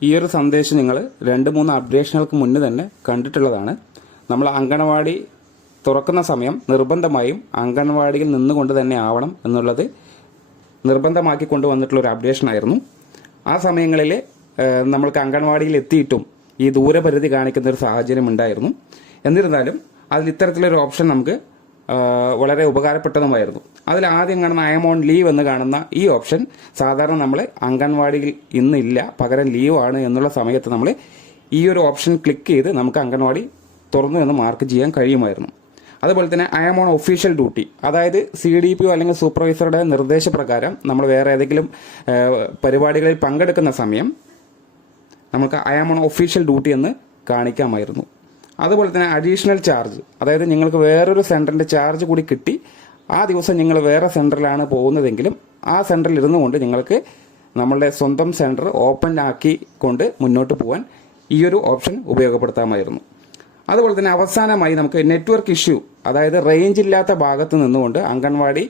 ഈ ഒരു സന്ദേശം നിങ്ങൾ 2-3 അപ്ഡേഷനുകൾക്ക് മുന്നേ തന്നെ കണ്ടിട്ടുള്ളതാണ്. നമ്മൾ അംഗനവാടി തുറക്കുന്ന സമയം നിർബന്ധമായും അംഗനവാടിയിൽ നിന്നുകൊണ്ട് തന്നെ ആവണം എന്നുള്ളത് നിർബന്ധമാക്കി കൊണ്ടുവന്നിട്ടുള്ള ഒരു അപ്ഡേഷൻ ആയിരുന്നു. ആ സമയങ്ങളിൽ നമ്മൾക്ക് അംഗനവാടിയിൽ എത്തിയിട്ടും ഈ ദൂരപരിധി കാണിക്കുന്ന ഒരു സാഹചര്യം ഉണ്ടായിരുന്നു. എന്നിരുന്നാലും അതിൽ ഇത്തരത്തിലൊരു ഓപ്ഷൻ നമുക്ക് വളരെ ഉപകാരപ്പെട്ടതുമായിരുന്നു. അതിൽ ആദ്യം കാണുന്ന ഐ എം ഓൺ ലീവ് എന്ന് കാണുന്ന ഈ ഓപ്ഷൻ സാധാരണ നമ്മൾ അംഗൻവാടിയിൽ ഇന്നില്ല, പകരം ലീവ് ആണ് എന്നുള്ള സമയത്ത് നമ്മൾ ഈ ഒരു ഓപ്ഷൻ ക്ലിക്ക് ചെയ്ത് നമുക്ക് അംഗൻവാടി തുറന്നു എന്ന് മാർക്ക് ചെയ്യാൻ കഴിയുമായിരുന്നു. അതുപോലെ തന്നെ I M on official duty, അതായത് CDPO അല്ലെങ്കിൽ സൂപ്പർവൈസറുടെ നിർദ്ദേശപ്രകാരം നമ്മൾ വേറെ ഏതെങ്കിലും പരിപാടികളിൽ പങ്കെടുക്കുന്ന സമയം നമുക്ക് I M on official duty എന്ന് കാണിക്കാമായിരുന്നു. അതുപോലെ തന്നെ അഡീഷണൽ ചാർജ്, അതായത് നിങ്ങൾക്ക് വേറൊരു സെൻറ്ററിൻ്റെ ചാർജ് കൂടി കിട്ടി, ആ ദിവസം നിങ്ങൾ വേറെ സെൻറ്ററിലാണ് പോകുന്നതെങ്കിലും ആ സെൻറ്ററിൽ ഇരുന്നു കൊണ്ട് നിങ്ങൾക്ക് നമ്മളുടെ സ്വന്തം സെൻറ്റർ ഓപ്പൺ ആക്കിക്കൊണ്ട് മുന്നോട്ട് പോകാൻ ഈ ഒരു ഓപ്ഷൻ ഉപയോഗപ്പെടുത്താമായിരുന്നു. അതുപോലെ തന്നെ അവസാനമായി നമുക്ക് നെറ്റ്വർക്ക് ഇഷ്യൂ, അതായത് റേഞ്ച് ഇല്ലാത്ത ഭാഗത്ത് നിന്നുകൊണ്ട് അംഗൻവാടി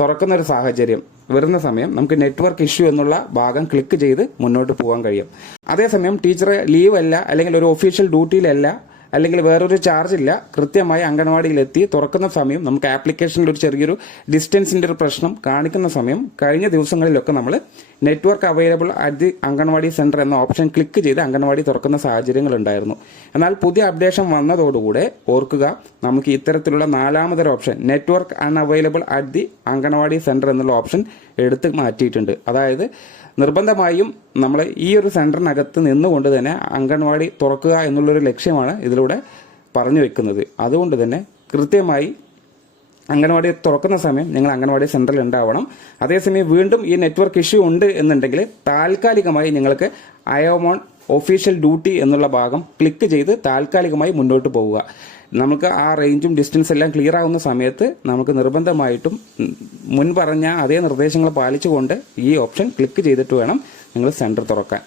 തുറക്കുന്ന ഒരു സാഹചര്യം വരുന്ന സമയം നമുക്ക് നെറ്റ്വർക്ക് ഇഷ്യൂ എന്നുള്ള ഭാഗം ക്ലിക്ക് ചെയ്ത് മുന്നോട്ട് പോകാൻ കഴിയും. അതേസമയം ടീച്ചർ ലീവ് അല്ല, അല്ലെങ്കിൽ ഒരു ഒഫീഷ്യൽ ഡ്യൂട്ടിയിലല്ല, അല്ലെങ്കിൽ വേറൊരു ചാർജ് ഇല്ല, കൃത്യമായി അംഗൻവാടിയിലെത്തി തുറക്കുന്ന സമയം നമുക്ക് ആപ്ലിക്കേഷനിൽ ഒരു ചെറിയൊരു ഡിസ്റ്റൻസിൻ്റെ ഒരു പ്രശ്നം കാണിക്കുന്ന സമയം കഴിഞ്ഞ ദിവസങ്ങളിലൊക്കെ നമ്മൾ network available at the anganwadi centre എന്ന ഓപ്ഷൻ ക്ലിക്ക് ചെയ്ത് അംഗൻവാടി തുറക്കുന്ന സാഹചര്യങ്ങൾ ഉണ്ടായിരുന്നു. എന്നാൽ പുതിയ അപ്ഡേഷൻ വന്നതോടുകൂടെ ഓർക്കുക, നമുക്ക് ഇത്തരത്തിലുള്ള 4ാമതൊരു option network unavailable at the anganwadi centre എന്നുള്ള ഓപ്ഷൻ എടുത്ത് മാറ്റിയിട്ടുണ്ട്. അതായത് നിർബന്ധമായും നമ്മൾ ഈ ഒരു സെൻറ്ററിനകത്ത് നിന്നുകൊണ്ട് തന്നെ അംഗൻവാടി തുറക്കുക എന്നുള്ളൊരു ലക്ഷ്യമാണ് ഇതിലൂടെ പറഞ്ഞു വെക്കുന്നത്. അതുകൊണ്ട് തന്നെ കൃത്യമായി അംഗൻവാടി തുറക്കുന്ന സമയം നിങ്ങൾ അംഗൻവാടി സെൻറ്ററിൽ ഉണ്ടാവണം. അതേസമയം വീണ്ടും ഈ നെറ്റ്വർക്ക് ഇഷ്യൂ ഉണ്ട് എന്നുണ്ടെങ്കിൽ താൽക്കാലികമായി നിങ്ങൾക്ക് I M on official duty എന്നുള്ള ഭാഗം ക്ലിക്ക് ചെയ്ത് താൽക്കാലികമായി മുന്നോട്ട് പോവുക. നമുക്ക് ആ റേഞ്ചും ഡിസ്റ്റൻസ് എല്ലാം ക്ലിയർ ആവുന്ന സമയത്ത് നമുക്ക് നിർബന്ധമായിട്ടും മുൻ പറഞ്ഞ അതേ നിർദ്ദേശങ്ങൾ പാലിച്ചുകൊണ്ട് ഈ ഓപ്ഷൻ ക്ലിക്ക് ചെയ്തിട്ട് വേണം നിങ്ങൾ സെൻറ്റർ തുറക്കാൻ.